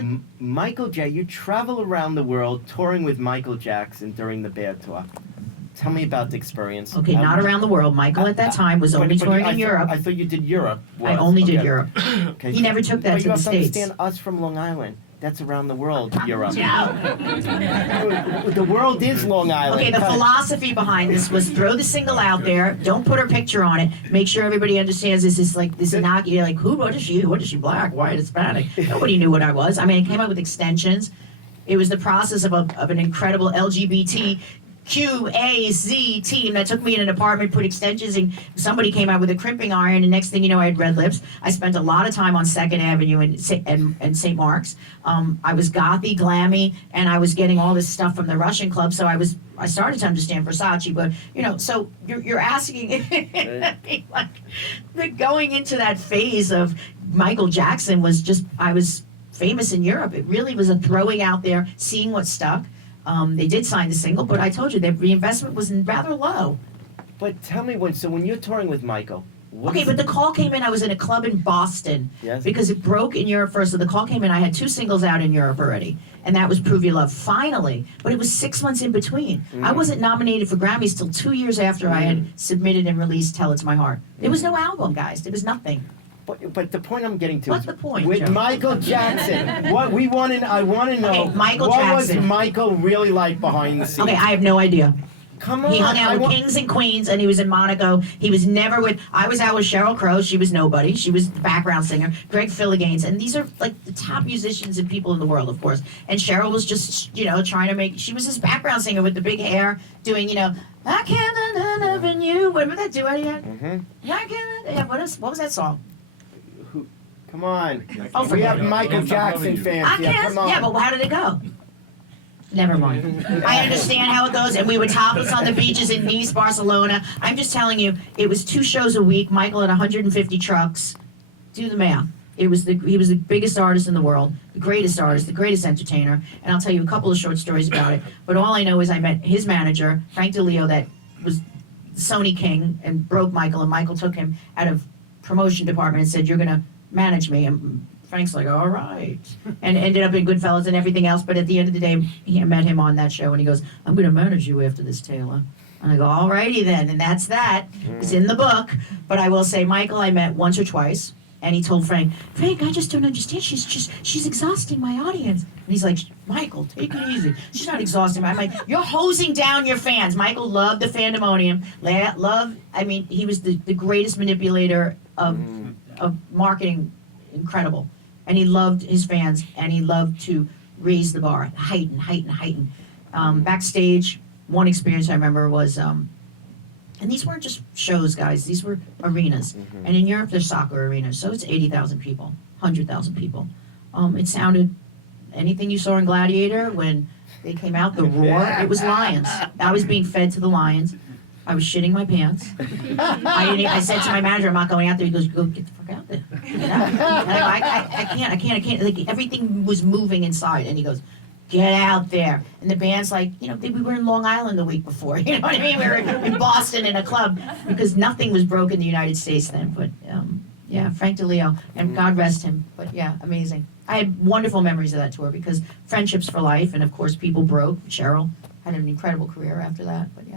You travel around the world touring with Michael Jackson during the Bear Tour. Tell me about the experience. Okay, not around the world. Michael at that time was only touring in Europe. I thought you did Europe. I only did Europe. Okay. He never took that But to you the have to States. understand us from Long Island. That's around the world, Europe. No. The world is Long Island. Okay, the philosophy behind this was throw the single out there, don't put her picture on it, make sure everybody understands this is like this innocuous, like, what is she? What is she, black, white, Hispanic? Nobody knew what I was. I mean, it came up with extensions. It was the process of an incredible LGBTQAZ team that took me in an apartment, put extensions in. Somebody came out with a crimping iron, and next thing you know, I had red lips. I spent a lot of time on 2nd Avenue and St. Mark's. I was gothy, glammy, and I was getting all this stuff from the Russian club, so I started to understand Versace, but, so you're asking, like, going into that phase of Michael Jackson was just, I was famous in Europe. It really was a throwing out there, seeing what stuck. They did sign the single, but I told you the reinvestment was rather low. But tell me when you're touring with Michael. Okay, but the call came in. I was in a club in Boston. Yes. Because it broke in Europe first. So the call came in. I had 2 singles out in Europe already, and that was "Prove Your Love" finally. But it was 6 months in between. I wasn't nominated for Grammys till 2 years after I had submitted and released "Tell It to My Heart." There was no album, guys. There was nothing. But the point I'm getting to What's is the point, with Joe? Michael Jackson. I want to know Okay, Michael what Jackson. was Michael really like behind the scenes. Okay, I have no idea. Come on. He hung out with kings and queens, and he was in Monaco. He was never with. I was out with Sheryl Crow. She was nobody. She was the background singer. Greg Philliganes, and these are like the top musicians and people in the world, of course. And Sheryl was just, trying to make. She was his background singer with the big hair, doing, I can't love in you. What did that do? I had. I can't. Yeah, what was that song? Come on. Oh, We forget have it. Michael Jackson fans. I Yeah, can't. come on. Yeah, but how did it go? Never mind. I understand how it goes, and we were topless on the beaches in Nice, Barcelona. I'm just telling you, it was 2 shows a week. Michael had 150 trucks. Do the math. He was the biggest artist in the world, the greatest artist, the greatest entertainer. And I'll tell you a couple of short stories about it. But all I know is I met his manager, Frank DeLeo, that was the Sony king, and broke Michael. And Michael took him out of promotion department and said, "You're gonna manage me." And Frank's like, "All right," and ended up in Goodfellas and everything else. But at the end of the day, I met him on that show, and he goes, "I'm going to manage you after this, Taylor." And I go, "All righty then," and that's that. It's in the book. But I will say, Michael, I met once or twice, and he told Frank, "I just don't understand. She's exhausting my audience." And he's like, "Michael, take it easy. She's not exhausting me." I'm like, "You're hosing down your fans." Michael loved the fandemonium. He was the greatest manipulator of marketing. Incredible. And he loved his fans, and he loved to raise the bar, heighten. Backstage, one experience I remember was, and these weren't just shows, guys, these were arenas. And in Europe, there's soccer arenas, so it's 80,000 people, 100,000 people. It sounded, anything you saw in Gladiator, when they came out, the roar, it was lions. I was being fed to the lions. I was shitting my pants. I said to my manager, "I'm not going out there." He goes, "Go get the fuck out there." And I can't. Like, everything was moving inside. And he goes, "Get out there." And the band's like, we were in Long Island the week before. You know what I mean? We were in Boston in a club because nothing was broke in the United States then. But yeah, Frank DeLeo, and God rest him. But yeah, amazing. I had wonderful memories of that tour because friendships for life, and of course people broke. Cheryl had an incredible career after that. But yeah.